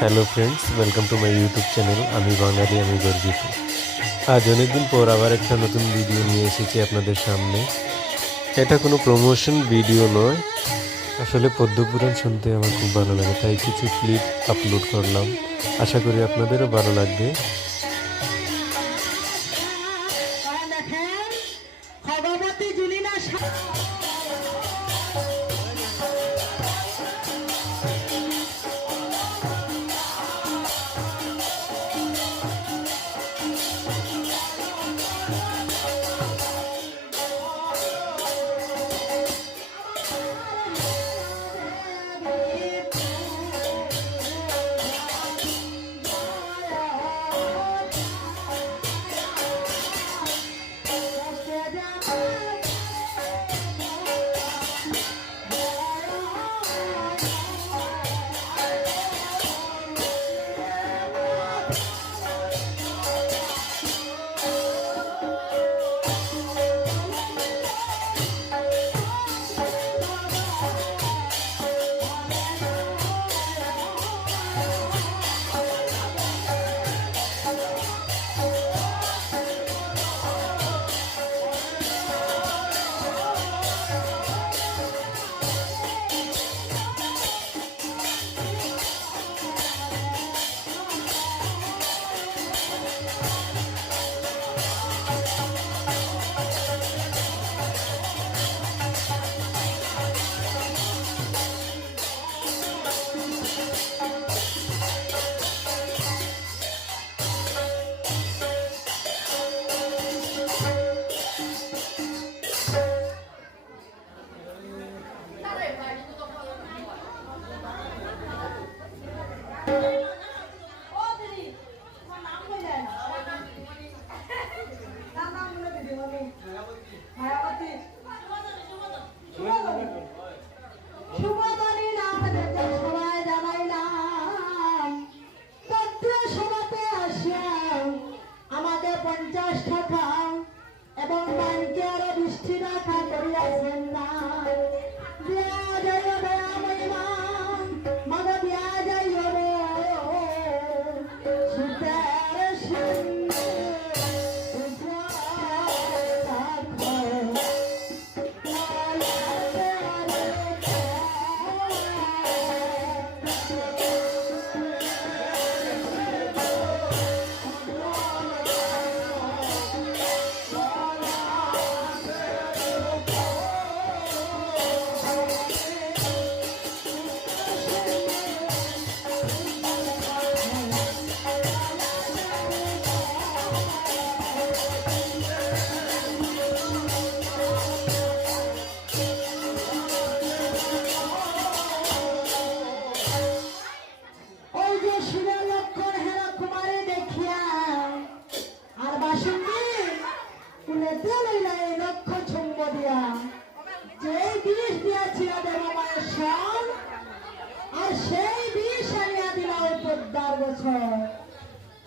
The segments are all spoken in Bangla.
Hello friends, welcome to my YouTube channel. আমি বাঙালি, আমি গর্বিত। আজ অনেকদিন পর আবার একটা নতুন ভিডিও নিয়ে এসেছি আপনাদের সামনে। এটা কোনো প্রমোশন ভিডিও নয়, আসলে পদ্মপুরাণ শুনতে আমার খুব ভালো লাগে, তাই কিছু ক্লিপ আপলোড করলাম। আশা করি আপনাদেরও ভালো লাগবে।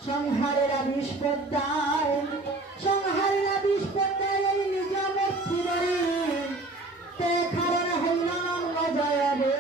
সংহারেরা বিষ পদ্মায়, সংহারেরা বিষ পদ্মায় এই নিজামতি বলি তে খারণ হইলাম জয় রে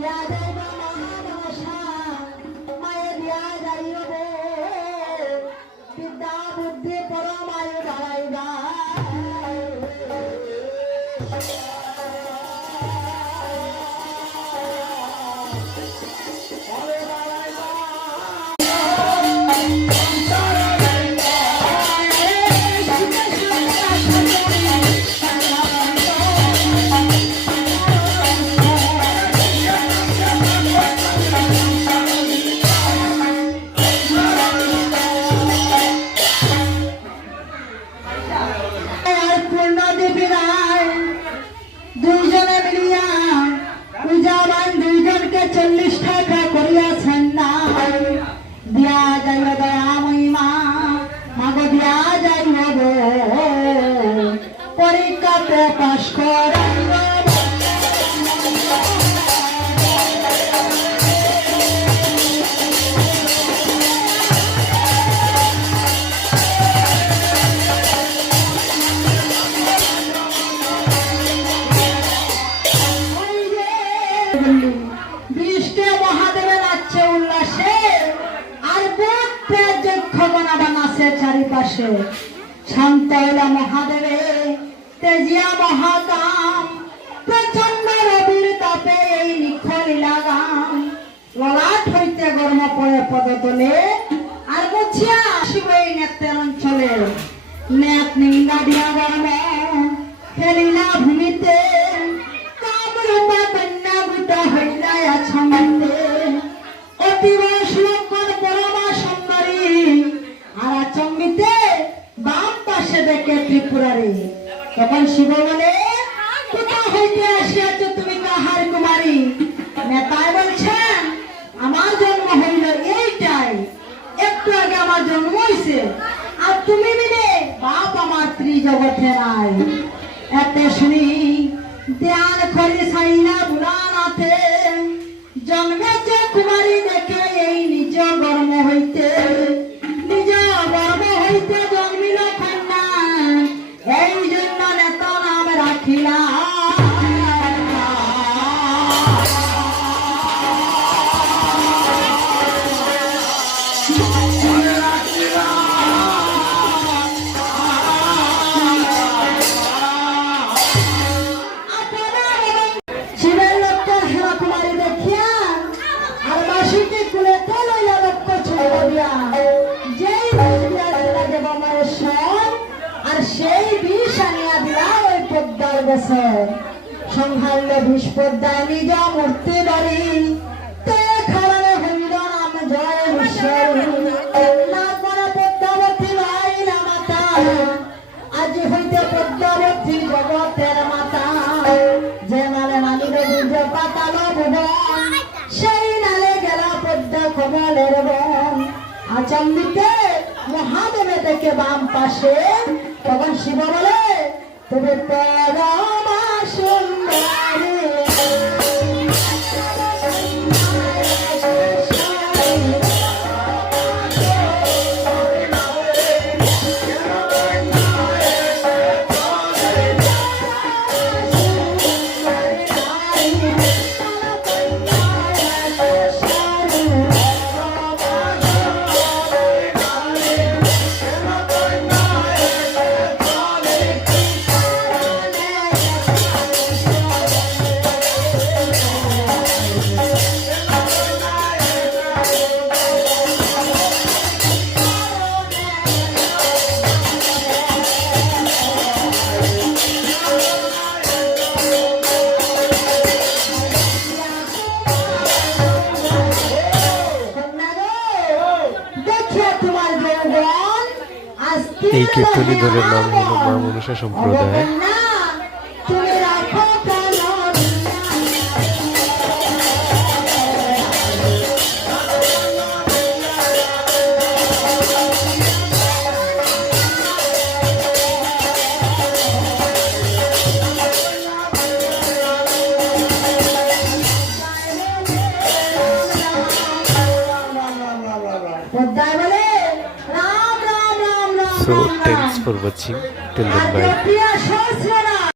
দিয়া যাইব মহামনসা মায়ে দিয়া যাইব বিদ্যা বুদ্ধি পরমায়ু বাড়াইবা দুইজনে মিলিয়া পূজাবান দুইজনকে 40 টাকা করিয়াছেন না দিয়া যাইব দয়াময়ী মা মাগো দিয়া যাইব পরীক্ষাতে পাশ করাইব বৃষ্টি মহাদেবের নাচছে উল্লাসে আর বুদ্ধে যক্ষগণা বানাচ্ছে চারিপাশে শান্ত হইলা মহাদেবে তেজিয়া মহাকাম প্রচন্ড রবির তাপে এই নিখলিলা গাম ললাট হইতে গর্ম পড়ে পদতলে আর মুছিয়া আসিব এই নেত্রের অঞ্চলে নেত নিন্দা দিয়া গর্ম ফেলিলা ভূমিতে কামরূপা কন্যা বুটা হইলা আছন্দিতে অতীব সুলক্ষণ পরমা সুন্দরী আর আচম্বিতে বাম পাশে দেখে ত্রিপুরারি তখন শিব বলে কোথা হইতে আসিয়াছ তুমি কাহার কুমারী নেতায় বলছেন আমার জন্ম হইল এইটাই একটু আগে আমার জন্ম হইছে আর তুমি মিলে বাপ আমার ত্রিজগতে নাই এতে শুনি ধ্যান করি সাইনা বুড়ানাথে জন্মেছে কুমারী দেখে এই নিজ গর্ম হইতে জন্মিল কন্যা এই জন্য নেতা নাম রাখিলা শিবের লক্ষ্যের হেরা কুমারী দেখিয়া আর বাসুকে কুলেতে লইলা লক্ষ্য ছেড়ে দিয়া যেই দেব মায়ের সন আর সেই বিষ আনিয়া দিলা ওই পদ্মার বছর সংহারলে বিষ পদ্মায় নিজ মূর্তি বাড়ি তে খারালে হইল নাম জয় ঈশ্বরী না করে পদ্মাবতী লাইলা মাতা আজি হইতে পদ্মাবতী জগতের মাতা যে নালে নামিল বীজ পাতাল ভুবন সেই নালে গেলা পদ্মা কমলের বন আচম্বিতে মহাদেবে দেখে বাম পাশে তখন শিব বলে তুমি পরমা সুন্দরী এই কীর্তনী দলের নাম হলো মা মনসা সম্প্রদায়। So thanks for watching. Till then, bye.